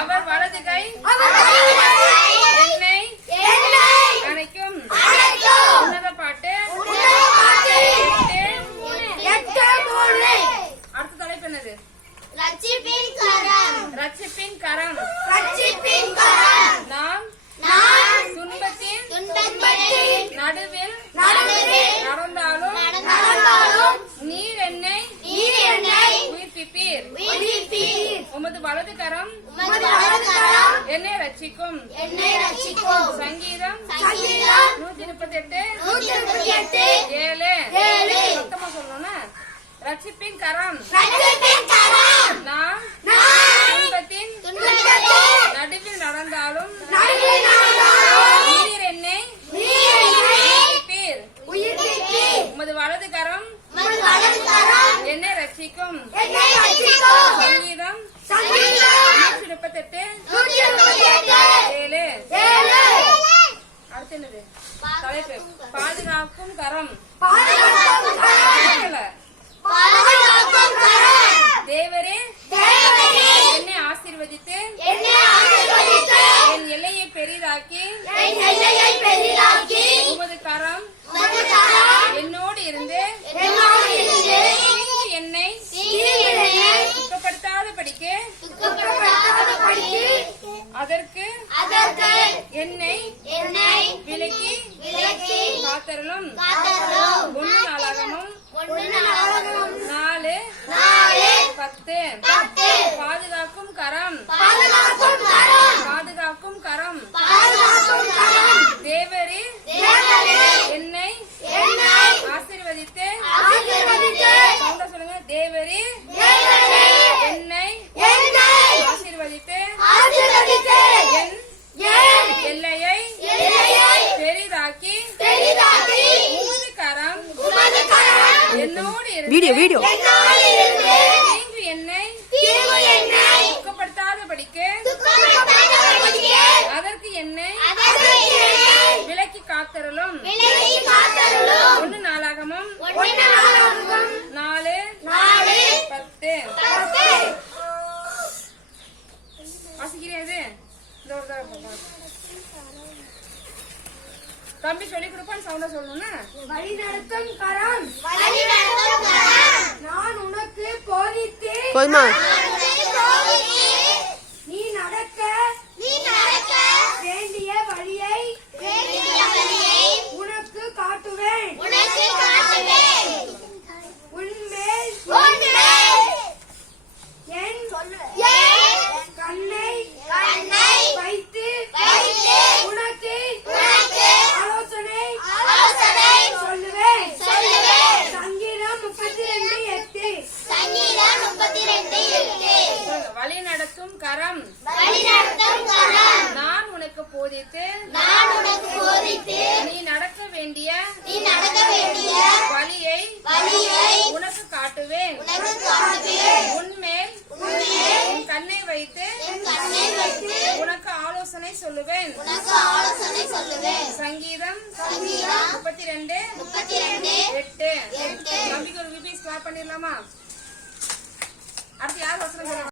அவர் வலது கை என்னை அணைக்கும். உன்னத பாட்டு. அடுத்த தலைப்பு என்னது? ரட்சிப்பின் கரம். நாம் துன்பத்தின் நடுவில் நடந்தாலும் நீர் என்னை உயிர்ப்பிப்பீர். உமது வலது கரம் என்னை ரட்சிக்கும். சங்கீதம் 138:7. மொத்தமா சொல்லணும்னா ரட்சிப்பின் கரம். நாம் துன்பத்தின் நடுவில் நடந்தாலும் நீர் என்னை உயிர்ப்பிப்பீர். உமது வலது கரம் என்னை ரட்சிக்கும். சங்கீதம் 138:7. அடுத்து என்னது தலைப்பு? பாதுகாக்கும் கரம். தேவரே என்னை ஆசீர்வதித்து என் எல்லையை பெரிதாக்கி உமது கரம் என்னோடு இருந்து என்னை துக்கப்படுத்தாத படிக்கு அதற்கு என்னை விலக்கி காத்தருளும். 1 நாளாகமம் 4:10. பாதுகாக்கும் கரம். தேவரே என்னை ஆசீர்வதித்து சொல்லுங்க. தேவரே என்னை ஆசீர்வதித்து என் எல்லையை பெரிதாக்கி உமது கரம் என்னோடு வீடியோ என்னை துக்கப்படுத்தாத படிக்கு அதற்கு என்னை விலக்கி காத்தருளும். 1 நாளாகமம் 4:10. வாசிக்கிறேன். தம்பி சொல்லி கொடுப்பான்னு சவுண்டா சொல்லணும்னா வழிநடத்தும் கரம். நான் உனக்கு போதித்தேன். போதுமா? நீ நடக்க வேண்டிய வழியை உனக்கு காட்டுவேன். உன்மேல் என் கண்ணை வைத்து உனக்கு ஆலோசனை சொல்லுவேன். சங்கீதம் 32:8. வழி நடத்தும் கரம். நான் உனக்கு போதித்து நீ நடக்க வேண்டிய வழியை உனக்கு காட்டுவேன். உன்மேல் என் கண்ணை வைத்து உனக்கு ஆலோசனை சொல்லுவேன். சங்கீதம் 32:8. நம்பிக்கை ஒரு விபி ஸ்டார்ட் பண்ணிடலாமா? அடுத்து யார் வசனம் சொல்லுங்க?